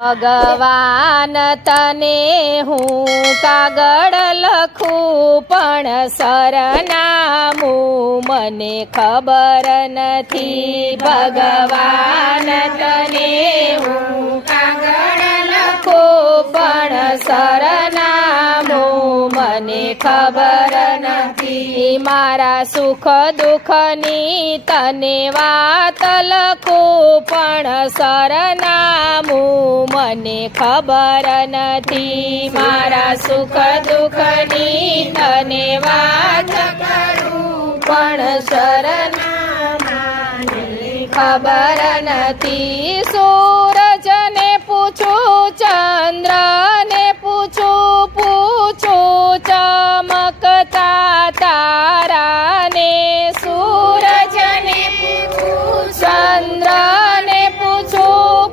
ભગવાન તને હું કાગળ લખું પણ સરનામું મને ખબર નથી. ભગવાન તને હું કાગળ લખું પણ સરનામું મને ખબર નથી. મારા સુખ દુઃખની તને વાત લખું પણ સરનામું મને ખબર નથી. મારા સુખ દુઃખની તને વાત કરું પણ સરનામું ખબર નથી. સૂરજને પૂછું, ચંદ્રને પૂછું, ચમકતા તારાને. સૂરજને પૂછું, ચંદ્રને પૂછું,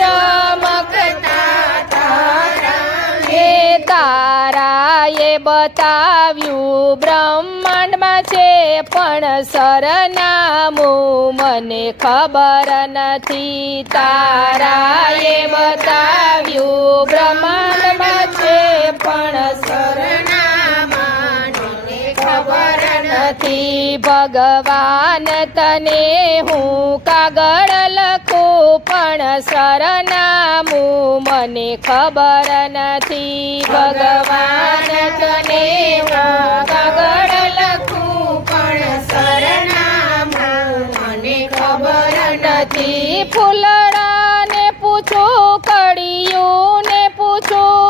ચમકતા તારાને. તારાએ બતાવ્યું બ્રહ્માંડમાં છે પણ સરનામું મને ખબર નથી. તારાએ બતાવ્યું બ્રહ્માંડમાં છે પણ સરનામું મને ખબર નથી. ભગવાન તને હું કાગળ લખું પણ સરનામું મને ખબર નથી. ભગવાન તને હું કાગળ લખું પણ સરનામું મને ખબર નથી. ફૂલડાને પૂછું, કળિયુંને પૂછું,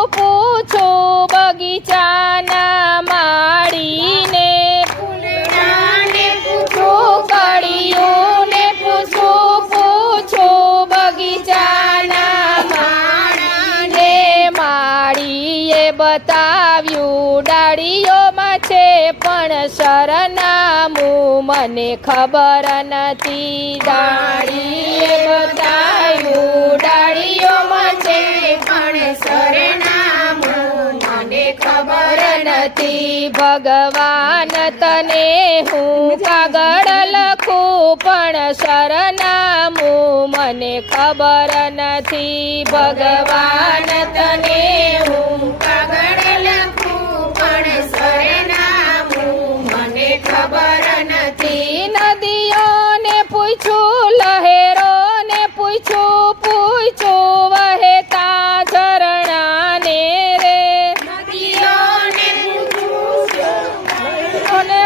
બગીચાના માળીને. ફૂલડાને પૂછું, કળિયુંને પૂછું, બગીચાના માળીને. માળીએ બતાવ્યું ડાળીઓમાં છે પણ સરનામું મને ખબર નથી. ડાળીએ બતાવ્યું ડાળીઓમાં છે પણ સરનામું મને ખબર નથી. ભગવાન તને હું કાગળ લખું પણ સરનામું મને ખબર નથી. ભગવાન તને હું કાગળ લખું પણ સરનામું મને ખબર નથી. નદીઓને પૂછું, લહેરોને પૂછું, વહેતા ઝરણાને રે. નદીઓને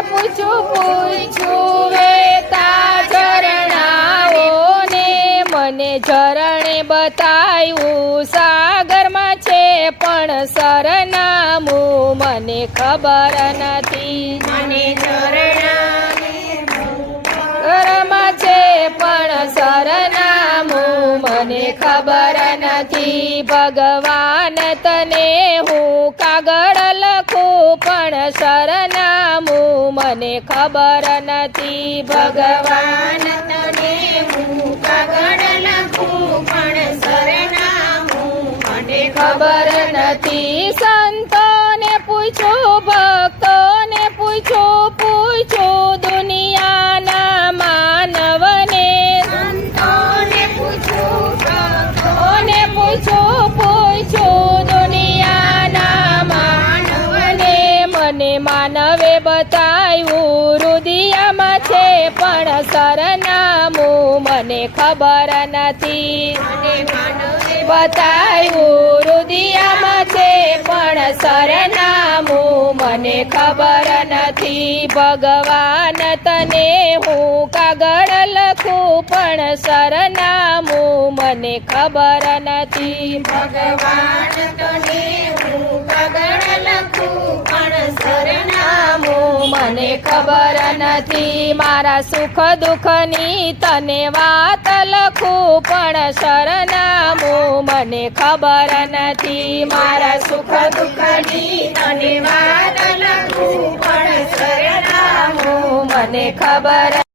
પૂછું, વહેતા ઝરણાઓને. મને ઝરણે બતાવ્યું સાગરમાં છે પણ સરનામું મને ખબર નથી. મને ઘરમાં છે પણ સરનામું મને ખબર નથી. ભગવાન તને હું કાગળ લખું પણ સરનામું મને ખબર નથી. ભગવાન તને હું કાગળ લખું પણ સરનામું મને ખબર નથી. સંતોને પૂછું, ભક્તોને પૂછું, દુનિયાના માનવને. સંતોને પૂછું, ભક્તોને પૂછું, દુનિયાના માનવને. મને માનવે બતાવ્યું રુદિયામાં છે પણ સરનામું મને ખબર નથી. બતાવ્યું રુદિયામાં છે પણ સરનામું મને ખબર નથી. ભગવાન તને હું કાગળ લખું પણ સરનામું મને ખબર નથી. ભગવાન તને હું કાગળ લખું પણ સરનામું મને ખબર નથી. મારા સુખ દુઃખની તને વાત લખું પણ સરનામું મને ખબર નથી. મારા સુખ દુઃખની તને વાત લખું પણ સરનામું મને ખબર